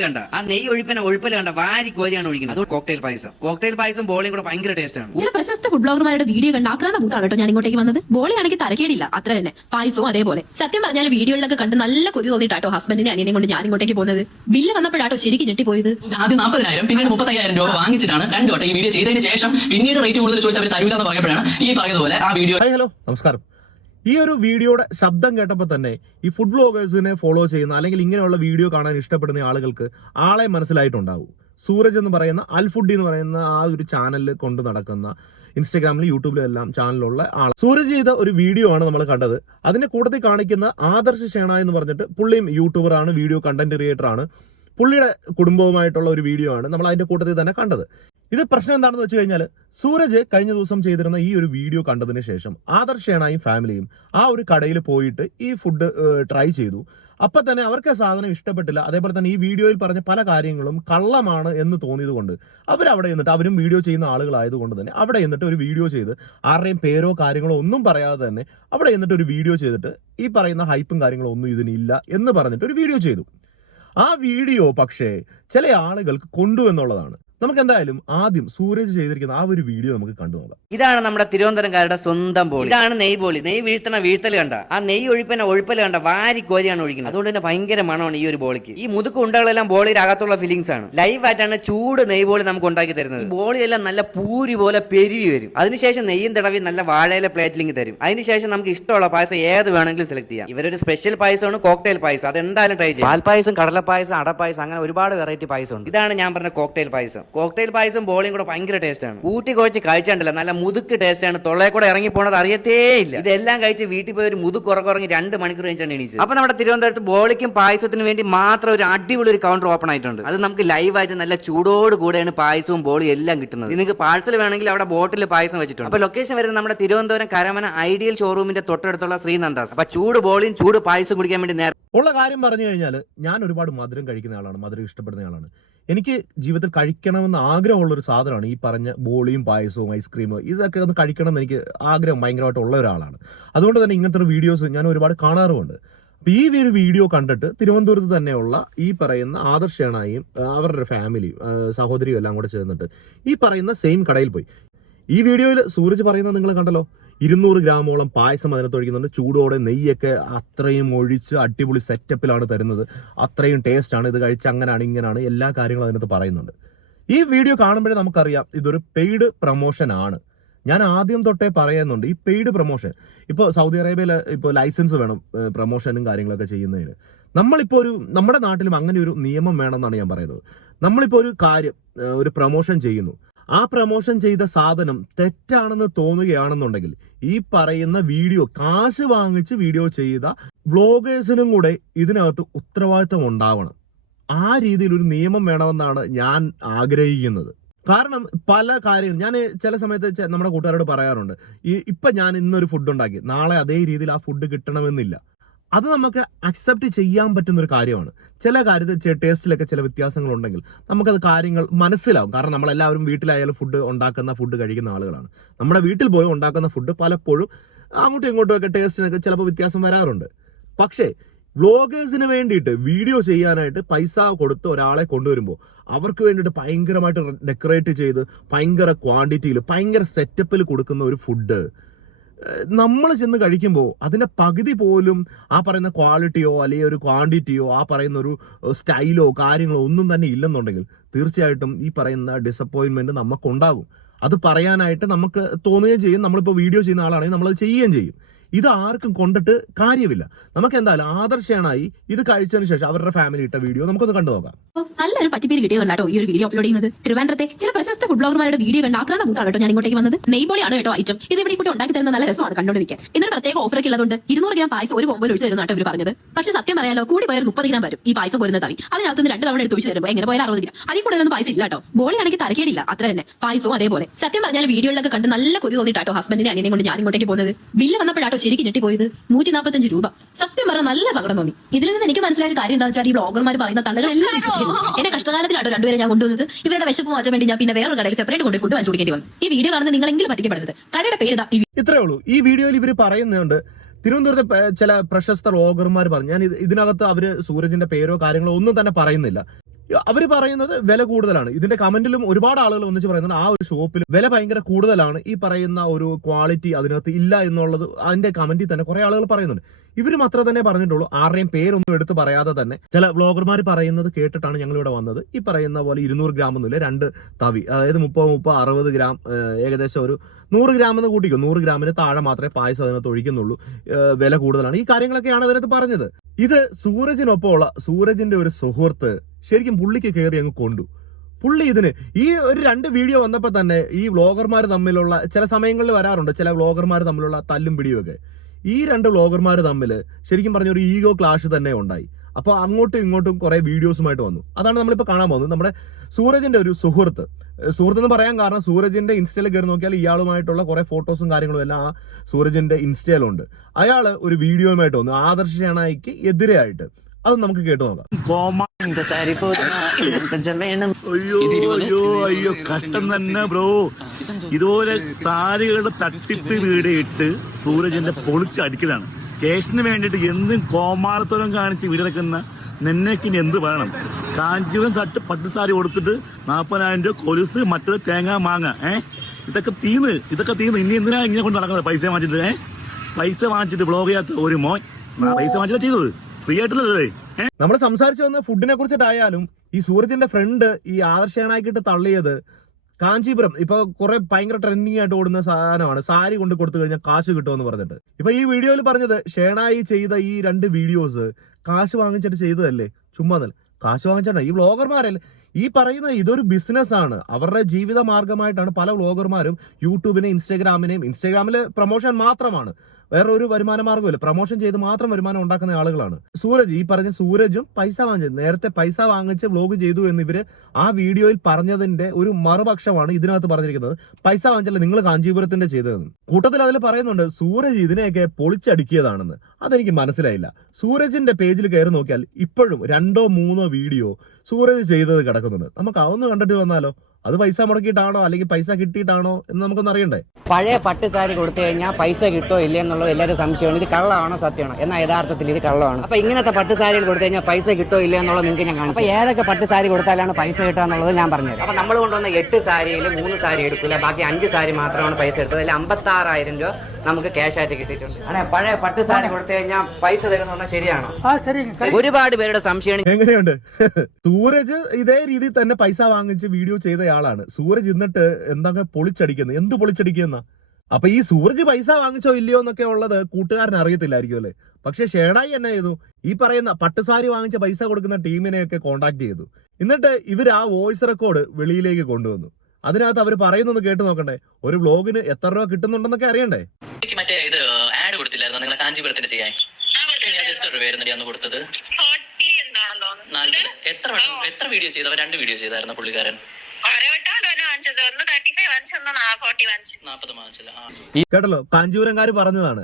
കണ്ട. ആ നെയ്യ് ഒഴിപ്പന ഒഴിപ്പൽ കണ്ട വാരി കോരിയാണ് ഒഴിക്കുന്നത്. അത് കോക്ടെയിൽ പായസം. കോക്ടെയിൽ പായസം ബോളിയും കൂടെ ഭയങ്കര ടേസ്റ്റ് ആണ്. ചില പ്രശസ്ത ഫുഡ് ബ്ലോഗർമാരുടെ വീഡിയോ കണ്ട് ആക്രാന്ത മൂത്താണ് കേട്ടോ ഞാൻ ഇങ്ങോട്ടേക്ക് വന്നത്. ബോളി ആണെങ്കിൽ തലക്കേടില്ല അത്ര തന്നെ. പായസവും അതേപോലെ. സത്യം പറഞ്ഞാൽ വീഡിയോയിലൊക്കെ കണ്ട് നല്ല കൊതി തോന്നിട്ടാട്ടോ ഹസ്ബൻഡിനെ അനിയനെ കൊണ്ട് ഞാൻ ഇങ്ങോട്ടേക്ക് പോകുന്നത്. ബില്ല് വന്നപ്പോഴാട്ടോ ശരിക്കും ഞെട്ടിപ്പോയത്. ആദ്യം നാൽപ്പതിനായിരം പിന്നീട് മുപ്പത്തയ്യായിരം രൂപ വാങ്ങിച്ചിട്ടാണ് രണ്ട് വട്ടം ഈ വീഡിയോ ചെയ്തതിന് ശേഷം പിന്നീട് റേറ്റ് കൂടുതൽ ചോദിച്ചാൽ അവർ തരൂല എന്ന് പറയുമ്പോഴാണ് ഈ പറയുന്നതുപോലെ ആ വീഡിയോ ഹലോ നമസ്കാരം. ഈ ഒരു വീഡിയോയുടെ ശബ്ദം കേട്ടപ്പോൾ തന്നെ ഈ ഫുഡ് ബ്ലോഗേഴ്സിനെ ഫോളോ ചെയ്യുന്ന അല്ലെങ്കിൽ ഇങ്ങനെയുള്ള വീഡിയോ കാണാൻ ഇഷ്ടപ്പെടുന്ന ആളുകൾക്ക് ആളെ മനസ്സിലായിട്ടുണ്ടാവും. സൂരജ് എന്ന് പറയുന്ന അൽ ഫുഡി എന്ന് പറയുന്ന ആ ഒരു ചാനലിൽ കൊണ്ട് നടക്കുന്ന ഇൻസ്റ്റാഗ്രാമിലും യൂട്യൂബിലും എല്ലാം ചാനലിലുള്ള ആൾ സൂരജ് ചെയ്ത ഒരു വീഡിയോ ആണ് നമ്മൾ കണ്ടത്. അതിന്റെ കൂട്ടത്തിൽ കാണിക്കുന്ന ആദർശ് ഷേണ എന്ന് പറഞ്ഞിട്ട് പുള്ളിയും യൂട്യൂബറാണ് വീഡിയോ കണ്ടന്റ് ക്രിയേറ്റർ ആണ്. പുള്ളിയുടെ കുടുംബവുമായിട്ടുള്ള ഒരു വീഡിയോ ആണ് നമ്മൾ അതിന്റെ കൂട്ടത്തിൽ തന്നെ കണ്ടത്. ഇത് പ്രശ്നം എന്താണെന്ന് വെച്ച് കഴിഞ്ഞാൽ സൂരജ് കഴിഞ്ഞ ദിവസം ചെയ്തിരുന്ന ഈ ഒരു വീഡിയോ കണ്ടതിന് ശേഷം ആദർശേണായും ഫാമിലിയും ആ ഒരു കടയിൽ പോയിട്ട് ഈ ഫുഡ് ട്രൈ ചെയ്തു. അപ്പൊ തന്നെ അവർക്ക് ആ സാധനം ഇഷ്ടപ്പെട്ടില്ല. അതേപോലെ തന്നെ ഈ വീഡിയോയിൽ പറഞ്ഞ പല കാര്യങ്ങളും കള്ളമാണ് എന്ന് തോന്നിയത് കൊണ്ട് അവരവിടെ നിന്നിട്ട് അവരും വീഡിയോ ചെയ്യുന്ന ആളുകളായതുകൊണ്ട് തന്നെ അവിടെ നിന്നിട്ട് ഒരു വീഡിയോ ചെയ്ത് ആരുടെയും പേരോ കാര്യങ്ങളോ ഒന്നും പറയാതെ തന്നെ അവിടെ നിന്നിട്ട് ഒരു വീഡിയോ ചെയ്തിട്ട് ഈ പറയുന്ന ഹൈപ്പും കാര്യങ്ങളോ ഒന്നും ഇതിനില്ല എന്ന് പറഞ്ഞിട്ട് ഒരു വീഡിയോ ചെയ്തു. ആ വീഡിയോ പക്ഷേ ചില ആളുകൾക്ക് കൊണ്ടു എന്നുള്ളതാണ്. നമുക്ക് എന്തായാലും ആദ്യം സൂരജ് ചെയ്തിരിക്കുന്ന ആ ഒരു വീഡിയോ നമുക്ക് കണ്ടു നോക്കാം. ഇതാണ് നമ്മുടെ തിരുവനന്തപുരംകാരുടെ സ്വന്തം ബോളി ഇതാണ് നെയ് ബോളി നെയ് വീഴ്ത്തണ വീഴ്ത്തൽ കണ്ട. ആ നെയ് ഒഴിപ്പന ഒഴിപ്പൽ കണ്ട വാരി കോരിയാണ് ഒഴിക്കുന്നത്. അതുകൊണ്ട് തന്നെ ഭയങ്കര മണമാണ് ഈ ഒരു ബോളിക്ക് ഈ മുതുക്ക് ഉണ്ടകളെല്ലാം ബോളിയുടെ അകത്തുള്ള ഫീലിംഗ്സ് ആണ്. ലൈവ് ആയിട്ടാണ് ചൂട് നെയ് ബോളി നമുക്ക് ഉണ്ടാക്കി തരുന്നത്. ഈ ബോളിയെല്ലാം നല്ല പൂരി പോലെ പെരുവി വരും. അതിനുശേഷം നെയ്യും തടവി നല്ല വാഴയിലെ പ്ലേറ്റിലിങ് തരും. അതിനുശേഷം നമുക്ക് ഇഷ്ടമുള്ള പായസം ഏത് വേണമെങ്കിലും സെലക്ട് ചെയ്യാം. ഇവരൊരു സ്പെഷ്യൽ പായസമാണ് കോക്ടെയിൽ പായസം. അത് എന്തായാലും ട്രൈ ചെയ്യാം. പാൽപ്പായസം കടലപ്പായസം അടപ്പായസം അങ്ങനെ ഒരുപാട് വെറൈറ്റി പായസം ഉണ്ട്. ഇതാണ് ഞാൻ പറഞ്ഞ കോക്ടെയിൽ പായസം. കോക്ടെയിൽ പായസം ബോളിയും കൂടെ ഭയങ്കര ടേസ്റ്റ് ആണ്. കൂട്ടി കുഴച്ച് കഴിച്ചിട്ടില്ല നല്ല മുതുക്ക് ടേസ്റ്റ് ആണ്. തൊള്ളയെ കൂടെ ഇറങ്ങി പോണത് അറിയത്തേ ഇല്ല. ഇതെല്ലാം കഴിച്ച് വീട്ടിൽ പോയി ഒരു മുതുക്ക് ഉറക്കുറങ്ങി രണ്ട് മണിക്കൂർ കഴിഞ്ഞാണ് എണീച്ചത്. അപ്പൊ നമ്മുടെ തിരുവനന്തപുരത്ത് ബോളിക്കും പായസത്തിനും വേണ്ടി മാത്രം ഒരു അടിപൊളി ഒരു കൗണ്ടർ ഓപ്പൺ ആയിട്ടുണ്ട്. അത് നമുക്ക് ലൈവായിട്ട് നല്ല ചൂടോട് കൂടെയാണ് പായസവും ബോളിയും എല്ലാം കിട്ടുന്നത്. നിങ്ങൾക്ക് പാഴ്സൽ വേണമെങ്കിൽ അവിടെ ബോട്ടിൽ പായസം വെച്ചിട്ടുണ്ട്. അപ്പൊ ലൊക്കേഷൻ വരുന്നത് നമ്മുടെ തിരുവനന്തപുരം കരമന ഐഡിയൽ ഷോറൂമിന്റെ തൊട്ടടുത്തുള്ള ശ്രീനന്ദാസ്. അപ്പൊ ചൂട് ബോളിയും ചൂട് പായസം കുടിക്കാൻ വേണ്ടി നേരം ഉള്ള കാര്യം പറഞ്ഞു കഴിഞ്ഞാൽ ഞാൻ ഒരുപാട് മധുരം കഴിക്കുന്ന ആളാണ് മധുരം ഇഷ്ടപ്പെടുന്ന ആളാണ്. എനിക്ക് ജീവിതത്തിൽ കഴിക്കണമെന്ന് ആഗ്രഹമുള്ള ഒരു സാധനമാണ് ഈ പറഞ്ഞ ബോളിയും പായസവും ഐസ്ക്രീമും. ഇതൊക്കെ ഒന്ന് കഴിക്കണം എന്ന് എനിക്ക് ആഗ്രഹം ഭയങ്കരമായിട്ട് ഉള്ള ഒരാളാണ്. അതുകൊണ്ട് തന്നെ ഇങ്ങനത്തെ ഒരു വീഡിയോസ് ഞാൻ ഒരുപാട് കാണാറുമുണ്ട്. അപ്പോൾ ഈ ഒരു വീഡിയോ കണ്ടിട്ട് തിരുവനന്തപുരത്ത് തന്നെയുള്ള ഈ പറയുന്ന ആദർശേണായും അവരുടെ ഫാമിലിയും സഹോദരിയും എല്ലാം കൂടെ ചേർന്നിട്ട് ഈ പറയുന്ന സെയിം കടയിൽ പോയി. ഈ വീഡിയോയിൽ സൂരജ് പറയുന്നത് നിങ്ങൾ കണ്ടല്ലോ. ഇരുന്നൂറ് ഗ്രാമോളം പായസം അതിനകത്ത് ഒഴിക്കുന്നുണ്ട്. ചൂടോടെ നെയ്യൊക്കെ അത്രയും ഒഴിച്ച് അടിപൊളി സെറ്റപ്പിലാണ് തരുന്നത്. അത്രയും ടേസ്റ്റ് ആണ് ഇത് കഴിച്ച് അങ്ങനെയാണ് ഇങ്ങനെയാണ് എല്ലാ കാര്യങ്ങളും അതിനകത്ത് പറയുന്നുണ്ട്. ഈ വീഡിയോ കാണുമ്പോഴേ നമുക്കറിയാം ഇതൊരു പെയ്ഡ് പ്രൊമോഷൻ ആണ് ഞാൻ ആദ്യം തൊട്ടേ പറയുന്നുണ്ട് ഈ പെയ്ഡ് പ്രൊമോഷൻ. ഇപ്പോൾ സൗദി അറേബ്യയിൽ ഇപ്പോൾ ലൈസൻസ് വേണം പ്രൊമോഷനും കാര്യങ്ങളൊക്കെ ചെയ്യുന്നതിന്. നമ്മളിപ്പോൾ ഒരു നമ്മുടെ നാട്ടിലും അങ്ങനെ ഒരു നിയമം വേണമെന്നാണ് ഞാൻ പറയുന്നത്. നമ്മളിപ്പോൾ ഒരു കാര്യം ഒരു പ്രൊമോഷൻ ചെയ്യുന്നു. ആ പ്രമോഷൻ ചെയ്ത സാധനം തെറ്റാണെന്ന് തോന്നുകയാണെന്നുണ്ടെങ്കിൽ ഈ പറയുന്ന വീഡിയോ കാശ് വാങ്ങിച്ച് വീഡിയോ ചെയ്ത വ്ളോഗേഴ്സിനും കൂടെ ഇതിനകത്ത് ഉത്തരവാദിത്തം ഉണ്ടാവണം. ആ രീതിയിൽ ഒരു നിയമം വേണമെന്നാണ് ഞാൻ ആഗ്രഹിക്കുന്നത്. കാരണം പല കാര്യങ്ങൾ ഞാൻ ചില സമയത്ത് നമ്മുടെ കൂട്ടുകാരോട് പറയാറുണ്ട് ഇപ്പൊ ഞാൻ ഇന്നൊരു ഫുഡ് ഉണ്ടാക്കി നാളെ അതേ രീതിയിൽ ആ ഫുഡ് കിട്ടണമെന്നില്ല. അത് നമുക്ക് അക്സെപ്റ്റ് ചെയ്യാൻ പറ്റുന്ന ഒരു കാര്യമാണ്. ചില കാര്യത്തിൽ ടേസ്റ്റിലൊക്കെ ചില വ്യത്യാസങ്ങൾ ഉണ്ടെങ്കിൽ നമുക്കത് കാര്യങ്ങൾ മനസ്സിലാവും. കാരണം നമ്മളെല്ലാവരും വീട്ടിലായാലും ഫുഡ് ഉണ്ടാക്കുന്ന ഫുഡ് കഴിക്കുന്ന ആളുകളാണ്. നമ്മുടെ വീട്ടിൽ പോയി ഉണ്ടാക്കുന്ന ഫുഡ് പലപ്പോഴും അങ്ങോട്ടും ഇങ്ങോട്ടും ഒക്കെ ടേസ്റ്റിനൊക്കെ ചിലപ്പോൾ വ്യത്യാസം വരാറുണ്ട്. പക്ഷേ വ്ളോഗേഴ്സിന് വേണ്ടിയിട്ട് വീഡിയോ ചെയ്യാനായിട്ട് പൈസ കൊടുത്ത് ഒരാളെ കൊണ്ടുവരുമ്പോൾ അവർക്ക് വേണ്ടിയിട്ട് ഭയങ്കരമായിട്ട് ഡെക്കറേറ്റ് ചെയ്ത് ഭയങ്കര ക്വാണ്ടിറ്റിയിൽ ഭയങ്കര സെറ്റപ്പിൽ കൊടുക്കുന്ന ഒരു ഫുഡ് നമ്മൾ ചെന്ന് കഴിക്കുമ്പോൾ അതിന്റെ പകുതി പോലും ആ പറയുന്ന ക്വാളിറ്റിയോ അല്ലെങ്കിൽ ഒരു ക്വാണ്ടിറ്റിയോ ആ പറയുന്ന ഒരു സ്റ്റൈലോ കാര്യങ്ങളോ ഒന്നും തന്നെ ഇല്ലെന്നുണ്ടെങ്കിൽ തീർച്ചയായിട്ടും ഈ പറയുന്ന ഡിസപ്പോയിൻമെന്റ് നമുക്കുണ്ടാകും അത് പറയാനായിട്ട് നമുക്ക് തോന്നുകയും ചെയ്യും. നമ്മളിപ്പോൾ വീഡിയോ ചെയ്യുന്ന ആളാണെങ്കിൽ നമ്മളത് ചെയ്യുകയും ചെയ്യും. ഇത് ആർക്കും കൊണ്ടിട്ട് കാര്യമില്ല. നമുക്ക് എന്തായാലും ആദർശനായി ഇത് കഴിച്ചതിന് ശേഷം അവരുടെ ഫാമിലി ഇട്ട വീഡിയോ നമുക്കൊന്ന് കണ്ടു നോക്കാം. നല്ലൊരു പറ്റിപ്പേര് കിട്ടിയതുകൊണ്ടാട്ടോ ഈ ഒരു വീഡിയോ അപ്ലോഡ് ചെയ്യുന്നത്. തിരുവനന്തപുരത്തെ ചില പ്രശസ്ത ഫുഡ് ബ്ലോഗർമാരുടെ വീഡിയോ കണ്ട് ആക്രാന്ത ബൂത്താണ് കേട്ടോ ഞാൻ ഇങ്ങോട്ടേക്ക് വന്നത്. നെയ്ബോളിയാണ് കേട്ടോ ഐറ്റം. ഇത് ഇവിടെ കൂട്ടി ഉണ്ടാക്കി തരുന്ന നല്ല രസമാണ് കണ്ടോണ്ടിരിക്കുക ഇന്നൊരു പ്രത്യേക ഓഫറൊക്കെ ഉള്ളതുകൊണ്ട് ഇരുന്നൂറ് ഗ്രാം പായസം ഒരു കോമ്പോയിൽ ഒഴിച്ച് തരുന്ന അവർ പറഞ്ഞത്. പക്ഷേ സത്യം പറയാലോ കൂടി പോയാൽ മുപ്പത് ഗ്രാം വരും. ഈ പായസം കൊരുന്ന തവി. അതിനകത്ത് രണ്ട് തവണ എടുത്ത് ഒഴിച്ച് തരുമ്പോൾ എങ്ങനെ പോയാലും അറുപത് ഗ്രാം അതിൽ കൂടെ ഒന്നും പായസം ഇല്ല കേട്ടോ. ബോളിയാണെങ്കിൽ തലക്കേടില്ല. അത്ര തന്നെ. പായസവും അതേപോലെ. സത്യം പറഞ്ഞാൽ വീഡിയോയിലൊക്കെ കണ്ട് നല്ല കൊതി തോന്നിട്ടാട്ടോ ഹസ്ബൻഡിനെ അനിയനെ കൊണ്ട് ഞാൻ ഇങ്ങോട്ടേക്ക് പോകുന്നത്. ബില്ല് വന്നപ്പോഴാട്ടോ ശരിക്കും ഞെട്ടിപ്പോയത്? നൂറ്റി നാൽപ്പത്തഞ്ച് രൂപ. സത്യം പറഞ്ഞാൽ നല്ല സങ്കടം തോന്നി. ഇതിൽ നിന്ന് എനിക്ക് മനസ്സിലായ കാര്യം എന്താ വെച്ചാൽ ഈ ബ്ലോഗർമാർ പറയുന്ന തള്ളുകൾ എല്ലാം വിശ്വസിക്കുന്നു എന്നെ കഷ്ടകാലത്തിലാട്ടോ രണ്ടുപേരെ ഞാൻ കൊണ്ടുവന്നത്. ഇവരുടെ വിശപ്പ് മാറ്റാൻ വേണ്ടി ഞാൻ പിന്നെ വേറൊരു കടയിൽ സെപ്പറേറ്റ് കൊണ്ട് ഫുഡ് വാങ്ങിച്ചു കൊടുക്കേണ്ടി വന്നു. ഈ വീഡിയോ കാണുന്ന നിങ്ങളെങ്കിലും പറ്റിക്കപ്പെടുന്നത്. കടയുടെ പേര് ഇത്രേ ഉള്ളൂ. ഈ വീഡിയോയിൽ ഇവർ പറയുന്നുണ്ട് തിരുവനന്തപുരത്തെ ചില പ്രശസ്ത വ്ളോഗർമാർ പറഞ്ഞു. ഞാൻ ഇത് ഇതിനകത്ത് അവർ സൂരജിന്റെ പേരോ കാര്യങ്ങളോ ഒന്നും തന്നെ പറയുന്നില്ല. അവർ പറയുന്നത് വില കൂടുതലാണ്. ഇതിന്റെ കമന്റിലും ഒരുപാട് ആളുകൾ ഒന്നിച്ച് പറയുന്നത് ആ ഒരു ഷോപ്പിൽ വില ഭയങ്കര കൂടുതലാണ്. ഈ പറയുന്ന ഒരു ക്വാളിറ്റി അതിനകത്ത് ഇല്ല എന്നുള്ളത് അതിന്റെ കമന്റിൽ തന്നെ കുറെ ആളുകൾ പറയുന്നുണ്ട്. ഇവരും മാത്രമേ തന്നെ പറഞ്ഞിട്ടുള്ളൂ. ആരുടെയും പേരൊന്നും എടുത്ത് പറയാതെ തന്നെ ചില വ്ളോഗർമാർ പറയുന്നത് കേട്ടിട്ടാണ് ഞങ്ങൾ ഇവിടെ വന്നത്. ഈ പറയുന്ന പോലെ ഇരുന്നൂറ് ഗ്രാം ഒന്നുമില്ല രണ്ട് തവി അതായത് മുപ്പത് മുപ്പത് അറുപത് ഗ്രാം ഏകദേശം ഒരു നൂറ് ഗ്രാം എന്ന് കൂട്ടിക്കും. നൂറ് ഗ്രാമിന് താഴെ മാത്രമേ പായസം അതിനകത്ത് ഒഴിക്കുന്നുള്ളൂ. വില കൂടുതലാണ്. ഈ കാര്യങ്ങളൊക്കെയാണ് അതിനകത്ത് പറഞ്ഞത്. ഇത് സൂരജിനൊപ്പമുള്ള സൂരജിന്റെ ഒരു സുഹൃത്ത് ശരിക്കും പുള്ളിക്ക് കയറി അങ്ങ് കൊണ്ടു. പുള്ളി ഇതിന് ഈ ഒരു രണ്ട് വീഡിയോ വന്നപ്പോൾ തന്നെ ഈ വ്ളോഗർമാർ തമ്മിലുള്ള ചില സമയങ്ങളിൽ വരാറുണ്ട് ചില വ്ളോഗർമാർ തമ്മിലുള്ള തല്ലും പിടിയും ഒക്കെ ഈ രണ്ട് വ്ളോഗർമാർ തമ്മിൽ ശരിക്കും പറഞ്ഞ ഒരു ഈഗോ ക്ലാഷ് തന്നെ ഉണ്ടായി. അപ്പോൾ അങ്ങോട്ടും ഇങ്ങോട്ടും കുറെ വീഡിയോസുമായിട്ട് വന്നു. അതാണ് നമ്മളിപ്പോൾ കാണാൻ പോകുന്നത്. നമ്മുടെ സൂരജിന്റെ ഒരു സുഹൃത്ത്. സുഹൃത്ത് എന്ന് പറയാൻ കാരണം സൂരജിന്റെ ഇൻസ്റ്റയിൽ കയറി നോക്കിയാൽ ഇയാളുമായിട്ടുള്ള കുറെ ഫോട്ടോസും കാര്യങ്ങളും എല്ലാം ആ സൂരജിന്റെ ഇൻസ്റ്റയിലുണ്ട്. അയാൾ ഒരു വീഡിയോയുമായിട്ട് വന്നു. ആദർശ് ഷേണായിക്ക് എതിരെയായിട്ട് അത് നമുക്ക് കേട്ടു നോക്കാം. കോമ സാരി വേണം. അയ്യോ അയ്യോ അയ്യോ കഷ്ടം തന്നെ ബ്രോ. ഇതുപോലെ സാരികളുടെ തട്ടിപ്പ് വീട് ഇട്ട് സൂരജിന്റെ പൊളിച്ചടിക്കലാണ് കേഷിന് വേണ്ടിയിട്ട് എന്തും കോമാളത്തോളം കാണിച്ച് വീടിറക്കുന്ന നിന്നേക്കിന് എന്ത് വേണം? കാഞ്ചീപുരം തട്ട് പട്ട് സാരി കൊടുത്തിട്ട് നാൽപ്പതിനായിരം രൂപ കൊലുസ് മറ്റത് തേങ്ങ മാങ്ങ ഏ? ഇതൊക്കെ തീന്ന് ഇതൊക്കെ തീന്ന്. ഇനി എന്തിനാ ഇങ്ങനെ കൊണ്ട് നടക്കുന്നത്? പൈസ വാങ്ങിച്ചിട്ട് ഏ? പൈസ വാങ്ങിച്ചിട്ട് ബ്ലോഗ് ചെയ്യാത്ത ഒരു മോൻ. പൈസ വാങ്ങിച്ചിട്ട് ചെയ്തത്? ഫ്രീ ആയിട്ടുള്ളതേ നമ്മൾ സംസാരിച്ചു വന്ന ഫുഡിനെ കുറിച്ചിട്ടായാലും ഈ സൂരജിന്റെ ഫ്രണ്ട് ഈ ആദർശേണാക്കിട്ട് തള്ളിയത് കാഞ്ചീപുരം. ഇപ്പൊ കുറെ ഭയങ്കര ട്രെൻഡിങ് ആയിട്ട് ഓടുന്ന സാധനമാണ്. സാരി കൊണ്ട് കൊടുത്തു കഴിഞ്ഞാൽ കാശ് കിട്ടുമെന്ന് പറഞ്ഞിട്ട്. ഇപ്പൊ ഈ വീഡിയോയിൽ പറഞ്ഞത് ഷേണായി ചെയ്ത ഈ രണ്ട് വീഡിയോസ് കാശ് വാങ്ങിച്ചിട്ട് ചെയ്തതല്ലേ? ചുമ്മാ തന്നെ കാശ് വാങ്ങിച്ചാണ് ഈ വ്ളോഗർമാരല്ലേ ഈ പറയുന്ന ഇതൊരു ബിസിനസ് ആണ്. അവരുടെ ജീവിത മാർഗമായിട്ടാണ് പല വ്ളോഗർമാരും യൂട്യൂബിനെയും ഇൻസ്റ്റാഗ്രാമിനെയും ഇൻസ്റ്റാഗ്രാമിൽ പ്രൊമോഷൻ മാത്രമാണ്. വേറെ ഒരു വരുമാന മാർഗമില്ല പ്രൊമോഷൻ ചെയ്ത് മാത്രം വരുമാനം ഉണ്ടാക്കുന്ന ആളുകളാണ്. സൂരജ് ഈ പറഞ്ഞ സൂരജും പൈസ വാങ്ങിച്ചത് നേരത്തെ പൈസ വാങ്ങിച്ച് വ്ലോഗ് ചെയ്തു എന്ന് ഇവർ ആ വീഡിയോയിൽ പറഞ്ഞതിന്റെ ഒരു മറുപക്ഷമാണ് ഇതിനകത്ത് പറഞ്ഞിരിക്കുന്നത്. പൈസ വാങ്ങിച്ചല്ല നിങ്ങൾ കാഞ്ചീപുരത്തിന്റെ ചെയ്തതെന്ന്. കൂട്ടത്തിൽ അതിൽ പറയുന്നുണ്ട് സൂരജ് ഇതിനെയൊക്കെ പൊളിച്ചടുക്കിയതാണെന്ന്. അതെനിക്ക് മനസ്സിലായില്ല. സൂരജിന്റെ പേജിൽ കയറി നോക്കിയാൽ ഇപ്പോഴും രണ്ടോ മൂന്നോ വീഡിയോ സൂരജ് ചെയ്തത് കിടക്കുന്നുണ്ട്. നമുക്ക് അതൊന്ന് കണ്ടിട്ട് വന്നാലോ? അത് പൈസ മുടക്കിയിട്ടാണോ? അല്ലെങ്കിൽ പൈസ കിട്ടിയിട്ടാണോ എന്ന് നമുക്കൊന്ന് അറിയണ്ടേ? പഴയ പട്ട് സാരി കൊടുത്തു കഴിഞ്ഞാൽ പൈസ കിട്ടോ ഇല്ലേ എന്നുള്ളത് എല്ലാവരും സംശയമാണ്. ഇത് കള്ളമാണോ സത്യമാണോ? എന്നാൽ യഥാർത്ഥത്തിൽ ഇത് കള്ളമാണ്. അപ്പൊ ഇങ്ങനത്തെ പട്ട് സാരികൾ കൊടുത്തു കഴിഞ്ഞാൽ പൈസ കിട്ടോ ഇല്ലേ എന്നുള്ളത് നിങ്ങൾക്ക് ഞാൻ കാണിച്ചു അപ്പൊ ഏതൊക്കെ പട്ട് സാരി കൊടുത്താലാണ് പൈസ കിട്ടുക എന്നുള്ളത് ഞാൻ പറഞ്ഞത് അപ്പൊ നമ്മൾ കൊണ്ടുവന്ന എട്ട് സാരിയിൽ മൂന്ന് സാരി എടുക്കില്ല ബാക്കി അഞ്ച് സാരി മാത്രമാണ് പൈസ എടുത്തത്. അതിൽ അമ്പത്താറായിരം രൂപ നമുക്ക് ക്യാഷ് ആയിട്ട് കിട്ടിയിട്ടുണ്ട്. അതെ പഴയ പട്ട് സാധനം കൊടുത്തു കഴിഞ്ഞാൽ പൈസ തരുന്ന ശരിയാണോ? ഒരുപാട് പേരുടെ സംശയമാണ് എങ്ങനെയുണ്ട്? സൂരജ് ഇതേ രീതിയിൽ തന്നെ പൈസ വാങ്ങിച്ച് വീഡിയോ ചെയ്തയാളാണ്. സൂരജ് എന്നിട്ട് എന്തൊക്കെ പൊളിച്ചടിക്കുന്നത്? എന്ത് പൊളിച്ചടിക്കുന്ന അപ്പൊ ഈ സൂരജ് പൈസ വാങ്ങിച്ചോ ഇല്ലയോ എന്നൊക്കെ ഉള്ളത് കൂട്ടുകാരൻ അറിയത്തില്ലായിരിക്കും അല്ലേ? പക്ഷെ ഷേണായി എന്നെ ചെയ്തു? ഈ പറയുന്ന പട്ടുസാരി വാങ്ങിച്ച പൈസ കൊടുക്കുന്ന ടീമിനെയൊക്കെ കോണ്ടാക്ട് ചെയ്തു. എന്നിട്ട് ഇവർ ആ വോയിസ് റെക്കോർഡ് വെളിയിലേക്ക് കൊണ്ടുവന്നു. അതിനകത്ത് അവർ പറയുന്നത് കേട്ട് നോക്കണ്ടേ? ഒരു ബ്ലോഗിന് എത്ര രൂപ കിട്ടുന്നുണ്ടെന്നൊക്കെ അറിയണ്ടേ? മറ്റേ ഇത് ആഡ് കൊടുത്തില്ലായിരുന്നു? നിങ്ങളെ കാഞ്ചീപുരത്തിന് ചെയ്യാൻ. ഇനി അത് എത്ര രൂപയായിരുന്നു അന്ന് കൊടുത്തത്? നാല്പത് എത്ര വട്ടം? എത്ര വീഡിയോ രണ്ട് വീഡിയോ ചെയ്തായിരുന്നു പുള്ളിക്കാരൻ. കേട്ടല്ലോ? കാഞ്ചീപുരംകാര് പറഞ്ഞതാണ്.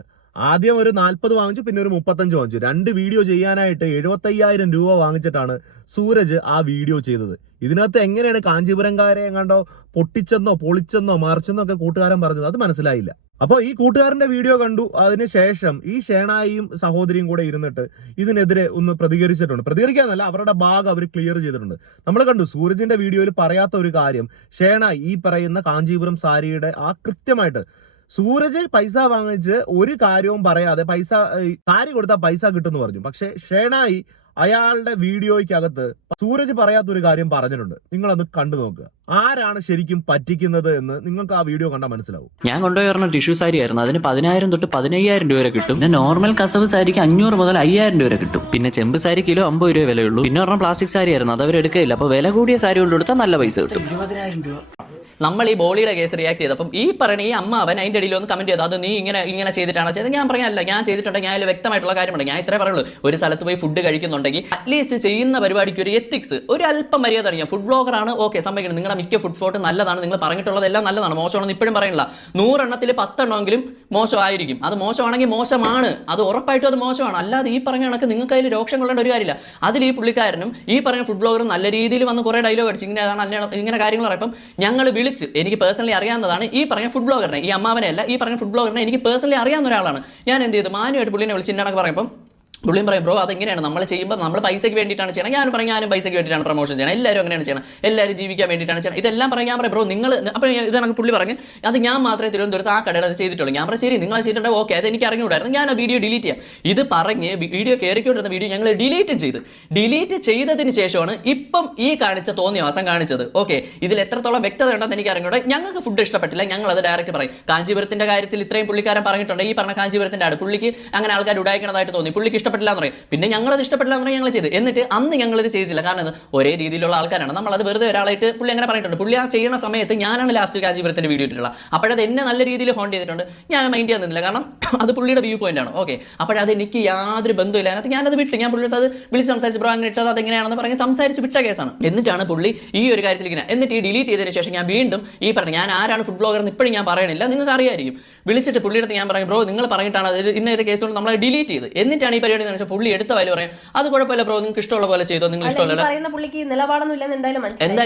ആദ്യം ഒരു നാൽപ്പത് വാങ്ങിച്ചു പിന്നെ ഒരു മുപ്പത്തഞ്ച് വാങ്ങിച്ചു. രണ്ട് വീഡിയോ ചെയ്യാനായിട്ട് എഴുപത്തയ്യായിരം രൂപ വാങ്ങിച്ചിട്ടാണ് സൂരജ് ആ വീഡിയോ ചെയ്തത്. ഇതിനകത്ത് എങ്ങനെയാണ് കാഞ്ചീപുരംകാരെ എങ്ങാണ്ടോ പൊട്ടിച്ചെന്നോ പൊളിച്ചെന്നോ മറിച്ചെന്നോ ഒക്കെ കൂട്ടുകാരൻ പറഞ്ഞത്? അത് മനസ്സിലായില്ല. അപ്പോൾ ഈ കൂട്ടുകാരന്റെ വീഡിയോ കണ്ടു. അതിനുശേഷം ഈ ഷേണായിയും സഹോദരിയും കൂടെ ഇരുന്നിട്ട് ഇതിനെതിരെ ഒന്ന് പ്രതികരിച്ചിട്ടുണ്ട്. പ്രതികരിക്കാന്നല്ല അവരുടെ ഭാഗം അവർ ക്ലിയർ ചെയ്തിട്ടുണ്ട്. നമ്മൾ കണ്ടു സൂരജിന്റെ വീഡിയോയിൽ പറയാത്ത ഒരു കാര്യം ഷേണായി ഈ പറയുന്ന കാഞ്ചീപുരം സാരിയുടെ ആ കൃത്യമായിട്ട് സൂരജ് പൈസ വാങ്ങിച്ച് ഒരു കാര്യവും പറയാതെ പൈസ താരി സാരി കൊടുത്താൽ പൈസ കിട്ടുമെന്ന് പറഞ്ഞു. പക്ഷെ ഷേണായി അയാളുടെ വീഡിയോയ്ക്കകത്ത് സൂരജ് പറയാത്ത ഒരു കാര്യം പറഞ്ഞിട്ടുണ്ട്. നിങ്ങൾ അത് കണ്ടു നോക്കുക ആരാണ് ശരിക്കും പറ്റിക്കുന്നത് എന്ന് നിങ്ങൾക്ക് ആ വീഡിയോ കണ്ടാൽ മനസ്സിലാവും. ഞാൻ കൊണ്ടുപോയി പറഞ്ഞ ടിഷ്യൂ സാരി ആയിരുന്നു. അതിന് പതിനായിരം തൊട്ട് പതിനയ്യായിരം രൂപ വരെ കിട്ടും. പിന്നെ നോർമൽ കസവ് സാരിക്ക് അഞ്ഞൂറ് മുതൽ അയ്യായിരം രൂപ വരെ കിട്ടും. പിന്നെ ചെമ്പ് സാരി കിലോ അമ്പത് രൂപ വിലയുള്ളൂ. പിന്നെ പറഞ്ഞാൽ പ്ലാസ്റ്റിക് സാരി ആയിരുന്നു. അത് അവർ എടുക്കില്ല അപ്പൊ വില കൂടിയ സാരി കൊണ്ടുകൊടുത്താൽ നല്ല പൈസ കിട്ടും. ഇരുപതിനായിരം രൂപ. നമ്മൾ ഈ ബോളിയുടെ കേസ് റിയാക്ട് ചെയ്തപ്പം ഈ പറയുന്ന ഈ അമ്മ അവൻ അതിന്റെ ഇടയിൽ ഒന്ന് കമന്റ് ചെയ്തു. അത് നീ ഇങ്ങനെ ഇങ്ങനെ ചെയ്തിട്ടാണ് ചെയ്തത്? ഞാൻ പറയാനല്ല ഞാൻ ചെയ്തിട്ടുണ്ടെങ്കിൽ ഞാൻ അതിൽ വ്യക്തമായിട്ടുള്ള കാര്യമുണ്ട്. ഞാൻ ഇത്രേ പറയുള്ളൂ. ഒരു സ്ഥലത്ത് പോയി ഫുഡ് കഴിക്കുന്നുണ്ടെങ്കിൽ അറ്റ്ലീസ്റ്റ് ചെയ്യുന്ന പരിപാടിക്ക് ഒരു എത്തിക്സ് ഒരു അല്പം മര്യാദ കാണിക്കാം ഫുഡ് ബ്ലോഗറാണ് ഓക്കെ സമ്മതിക്കണം. നിങ്ങളുടെ മിക്ക ഫുഡ് ഫോട്ട് നല്ലതാണ്. നിങ്ങൾ പറഞ്ഞിട്ടുള്ളതെല്ലാം നല്ലതാണ്. മോശമാണെന്ന് ഇപ്പോഴും പറയണില്ല നൂറെണ്ണത്തിൽ പത്തെണ്ണമെങ്കിലും മോശമായിരിക്കും. അത് മോശമാണെങ്കിൽ മോശമാണ്. അത് ഉറപ്പായിട്ടും അത് മോശമാണ്. അല്ലാതെ ഈ പറഞ്ഞ കണക്ക് നിങ്ങൾക്ക് അതിൽ രോക്ഷം കൊള്ളേണ്ട ഒരു കാര്യമില്ല. അതിൽ ഈ പുള്ളിക്കാരനും ഈ പറഞ്ഞ ഫുഡ് ബ്ലോഗറും നല്ല രീതിയിൽ വന്ന് കുറേ ഡയലോഗ് അടിച്ച്. ഇങ്ങനെ ഇങ്ങനെ കാര്യങ്ങൾ പറയപ്പം ഞങ്ങൾ വിളിച്ച് എനിക്ക് പേഴ്സണലി അറിയാവുന്നതാണ് ഈ പറഞ്ഞ ഫുഡ് ബ്ലോഗറിനെ ഈ അമ്മാവനെ അല്ല ഈ പറഞ്ഞ ഫുഡ് ബ്ലോഗറിനെ എനിക്ക് പേഴ്സണലി അറിയാവുന്ന ഒരാളാണ്. ഞാൻ എന്ത് ചെയ്തു? മാനുമായിട്ട് പുള്ളിനെ വിളിച്ച് ഇന്നടക്ക് പറയുമ്പം പുള്ളിയും പറയും ബ്രോ അതെങ്ങനെയാണ്? നമ്മൾ ചെയ്യുമ്പോൾ നമ്മൾ പൈസയ്ക്ക് വേണ്ടിയിട്ടാണ് ചെയ്യണം. ഞാനും പറയും ഞാനും പൈസയ്ക്ക് വേണ്ടിയിട്ടാണ് പ്രൊമോഷൻ ചെയ്യണം. എല്ലാവരും അങ്ങനെയാണ് ചെയ്യണം. എല്ലാവരും ജീവിക്കാൻ വേണ്ടിയിട്ടാണ് ചെയ്യണം. ഇതെല്ലാം പറയും ഞാൻ പറയും ബ്രോ നിങ്ങൾ അപ്പോൾ ഇതാണ് പുള്ളി പറഞ്ഞ് അത് ഞാൻ മാത്രമേ തിരുവനന്തപുരത്ത് ആ കടയിൽ അത് ചെയ്തിട്ടുള്ളൂ. ഞാൻ പറയും ശരി നിങ്ങൾ ചെയ്തിട്ടുണ്ടെങ്കിൽ ഓക്കെ അത് എനിക്ക് അറിഞ്ഞുകൂടായിരുന്നു. ഞാൻ ആ വീഡിയോ ഡിലീറ്റ് ചെയ്യാം. ഇത് പറഞ്ഞ് വീഡിയോ കയറിക്കൊണ്ടിരുന്ന വീഡിയോ ഞങ്ങൾ ഡിലീറ്റ് ചെയ്ത്. ഡിലീറ്റ് ചെയ്തതിന് ശേഷമാണ് ഇപ്പം ഈ കാണിച്ച തോന്നിയവാസം കാണിച്ചത്. ഓക്കെ ഇതിൽ എത്രത്തോളം വ്യക്തത ഉണ്ടെന്ന് എനിക്ക് അറിഞ്ഞൂടെ ഞങ്ങൾക്ക് ഫുഡ് ഇഷ്ടപ്പെട്ടില്ല. ഞങ്ങൾ അത് ഡയറക്റ്റ് പറയും. കാഞ്ചീപുരത്തിന്റെ കാര്യത്തിൽ ഇത്രയും പുള്ളിക്കാരൻ പറഞ്ഞിട്ടുണ്ട്. ഈ പറഞ്ഞ കാഞ്ചീപുരത്തിന്റെ ആട്. പുള്ളിക്ക് അങ്ങനെ ആൾക്കാർ ഉടായിക്കണതായിട്ട് തോന്നി. പുള്ളിക്ക് ഇഷ്ടപ്പെട്ടില്ല എന്ന് പറയും. പിന്നെ ഞങ്ങൾ അത് ഇഷ്ടപ്പെട്ടില്ല എന്ന് പറയും ഞങ്ങൾ ചെയ്ത്. എന്നിട്ട് അന്ന് ഞങ്ങൾ ഇത് ചെയ്തില്ല കാരണം ഇത് ഒരേ രീതിയിലുള്ള ആൾക്കാരാണ്. നമ്മൾ അത് വെറുതെ ഒരാളായിട്ട് പുള്ളി അങ്ങനെ പറഞ്ഞിട്ടുണ്ട്. പുള്ളി ആ ചെയ്യുന്ന സമയത്ത് ഞാനാണ് ലാസ്റ്റ് കാഞ്ചീപുരത്തിന്റെ വീഡിയോ ഇട്ടിട്ടുള്ള അപ്പോഴത് എന്നെ നല്ല രീതിയിൽ ഹോണ്ട് ചെയ്തിട്ടുണ്ട്. ഞാൻ മൈൻഡ് ചെയ്യുന്നില്ല കാരണം അത് പുള്ളിയുടെ വ്യൂ പോയിന്റ് ആണ്. ഓക്കെ അപ്പോഴത് എനിക്ക് യാതൊരു ബന്ധമില്ല അതിനകത്ത് ഞാനത് വിട്ടു. ഞാൻ പുള്ളിയുടെ അത് വിളിച്ച് സംസാരിച്ച് ബ്രോ അങ്ങനെ ഇട്ടത് അതെങ്ങനെയാണെന്ന് പറഞ്ഞ് സംസാരിച്ച് വിട്ട കേസാണ്. എന്നിട്ടാണ് പുള്ളി ഈ ഒരു കാര്യത്തിൽ ഇങ്ങനെ എന്നിട്ട് ഈ ഡിലീറ്റ് ചെയ്തതിന് ശേഷം ഞാൻ വീണ്ടും ഈ പറഞ്ഞു ഞാൻ ആരാണ് ഫുഡ് ബ്ലോഗർ എന്ന് ഇപ്പോഴും ഞാൻ പറയണില്ല. നിങ്ങൾക്ക് അറിയായിരിക്കും വിളിച്ചിട്ട് പുള്ളിയുടെ ഞാൻ പറയും ബ്രോ നിങ്ങൾ പറഞ്ഞിട്ടാണ് അത് ഇന്ന ഒരു കേസ് കൊണ്ട് നമ്മൾ ഡിലീറ്റ് ചെയ്ത്. എന്നിട്ടാണ് ഈ പരിപാടി എന്ന് വെച്ചാൽ പുള്ളി എടുത്ത വലിയ പറയും അത് കുഴപ്പമില്ല ബ്രോ നിങ്ങൾക്ക് ഇഷ്ടമുള്ള പോലെ ചെയ്തോ നിങ്ങൾ ഇഷ്ടമല്ല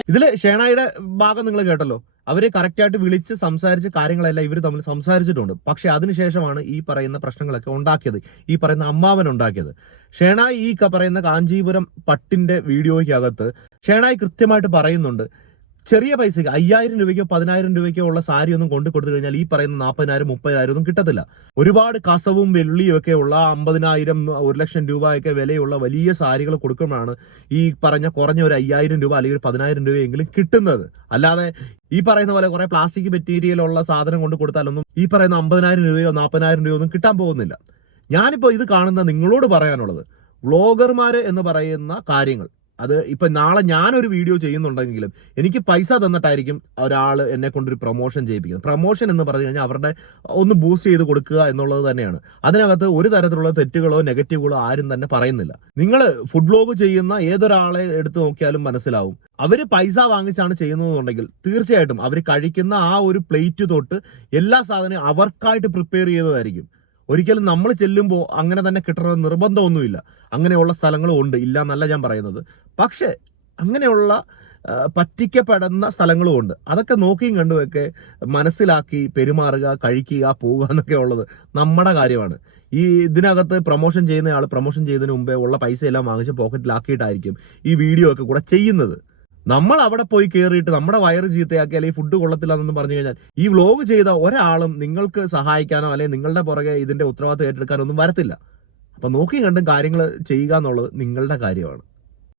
ഇതിൽ ഷേണായുടെ ഭാഗം നിങ്ങൾ കേട്ടല്ലോ. അവർ കറക്റ്റ് ആയിട്ട് വിളിച്ച് സംസാരിച്ച് കാര്യങ്ങളെല്ലാം ഇവർ തമ്മിൽ സംസാരിച്ചിട്ടുണ്ട്. പക്ഷെ അതിനുശേഷമാണ് ഈ പറയുന്ന പ്രശ്നങ്ങളൊക്കെ ഉണ്ടാക്കിയത്. ഈ പറയുന്ന അമ്മാവൻ ഉണ്ടാക്കിയത്. ഷേണായി ഈ ക- പറയുന്ന കാഞ്ചീപുരം പട്ടിന്റെ വീഡിയോയ്ക്കകത്ത് ഷേണായി കൃത്യമായിട്ട് പറയുന്നുണ്ട് ചെറിയ പൈസയ്ക്ക് അയ്യായിരം രൂപയ്ക്കോ പതിനായിരം രൂപയ്ക്കോ ഉള്ള സാരി ഒന്നും കൊണ്ടു കൊടുത്തു കഴിഞ്ഞാൽ ഈ പറയുന്ന നാൽപ്പതിനായിരം മുപ്പതിനായിരം ഒന്നും കിട്ടത്തില്ല. ഒരുപാട് കസവും വെള്ളിയും ഒക്കെ ഉള്ള അമ്പതിനായിരം ഒരു ലക്ഷം രൂപയൊക്കെ വിലയുള്ള വലിയ സാരികൾ കൊടുക്കുമ്പോഴാണ് ഈ പറഞ്ഞ കുറഞ്ഞ ഒരു അയ്യായിരം രൂപ അല്ലെങ്കിൽ ഒരു പതിനായിരം രൂപയെങ്കിലും കിട്ടുന്നത്. അല്ലാതെ ഈ പറയുന്ന പോലെ കുറെ പ്ലാസ്റ്റിക് മെറ്റീരിയൽ ഉള്ള സാധനം കൊണ്ട് കൊടുത്താലൊന്നും ഈ പറയുന്ന അമ്പതിനായിരം രൂപയോ നാൽപ്പതിനായിരം രൂപയോ ഒന്നും കിട്ടാൻ പോകുന്നില്ല. ഞാനിപ്പോ ഇത് കാണുന്ന നിങ്ങളോട് പറയാനുള്ളത് വ്ളോഗർമാര് എന്ന് പറയുന്ന കാര്യങ്ങൾ. അത് ഇപ്പൊ നാളെ ഞാനൊരു വീഡിയോ ചെയ്യുന്നുണ്ടെങ്കിലും എനിക്ക് പൈസ തന്നിട്ടായിരിക്കും ഒരാൾ എന്നെ കൊണ്ടൊരു പ്രൊമോഷൻ ചെയ്യിപ്പിക്കുന്നത്. പ്രൊമോഷൻ എന്ന് പറഞ്ഞു കഴിഞ്ഞാൽ അവരുടെ ഒന്ന് ബൂസ്റ്റ് ചെയ്ത് കൊടുക്കുക എന്നുള്ളത് തന്നെയാണ്. അതിനകത്ത് ഒരു തരത്തിലുള്ള തെറ്റുകളോ നെഗറ്റീവുകളോ ആരും തന്നെ പറയുന്നില്ല. നിങ്ങൾ ഫുഡ് ബ്ലോഗ് ചെയ്യുന്ന ഏതൊരാളെ എടുത്തു നോക്കിയാലും മനസ്സിലാവും. അവർ പൈസ വാങ്ങിച്ചാണ് ചെയ്യുന്നതെന്നുണ്ടെങ്കിൽ തീർച്ചയായിട്ടും അവർ കഴിക്കുന്ന ആ ഒരു പ്ലേറ്റ് തൊട്ട് എല്ലാ സാധനവും അവർക്കായിട്ട് പ്രിപ്പയർ ചെയ്തതായിരിക്കും. ഒരിക്കലും നമ്മൾ ചെല്ലുമ്പോൾ അങ്ങനെ തന്നെ കിട്ടണമെന്ന് നിർബന്ധമൊന്നുമില്ല. അങ്ങനെയുള്ള സ്ഥലങ്ങളും ഉണ്ട്. ഇല്ല എന്നല്ല ഞാൻ പറയുന്നത്. പക്ഷേ അങ്ങനെയുള്ള പറ്റിക്കപ്പെടുന്ന സ്ഥലങ്ങളും ഉണ്ട് അതൊക്കെ നോക്കിയും കണ്ടുമൊക്കെ മനസ്സിലാക്കി പെരുമാറുക കഴിക്കുക പോവുക എന്നൊക്കെ ഉള്ളത് നമ്മുടെ കാര്യമാണ്. ഈ ഇതിനകത്ത് പ്രൊമോഷൻ ചെയ്യുന്ന ആൾ പ്രൊമോഷൻ ചെയ്തതിന് മുമ്പേ ഉള്ള പൈസ എല്ലാം വാങ്ങിച്ച് പോക്കറ്റിലാക്കിയിട്ടായിരിക്കും ഈ വീഡിയോ ഒക്കെ കൂടെ ചെയ്യുന്നത്. നമ്മൾ അവിടെ പോയി കയറിയിട്ട് നമ്മുടെ വയറ് ചീത്തയാക്കി അല്ലെങ്കിൽ ഫുഡ് കൊള്ളത്തില്ല എന്നൊന്നും പറഞ്ഞു കഴിഞ്ഞാൽ ഈ വ്ലോഗ് ചെയ്ത ഒരാളും നിങ്ങൾക്ക് സഹായിക്കാനോ അല്ലെങ്കിൽ നിങ്ങളുടെ പുറകെ ഇതിന്റെ ഉത്തരവാദിത്തം ഏറ്റെടുക്കാനോ ഒന്നും വരത്തില്ല. അപ്പൊ നോക്കി കണ്ടും കാര്യങ്ങൾ ചെയ്യുക എന്നുള്ളത് നിങ്ങളുടെ കാര്യമാണ്.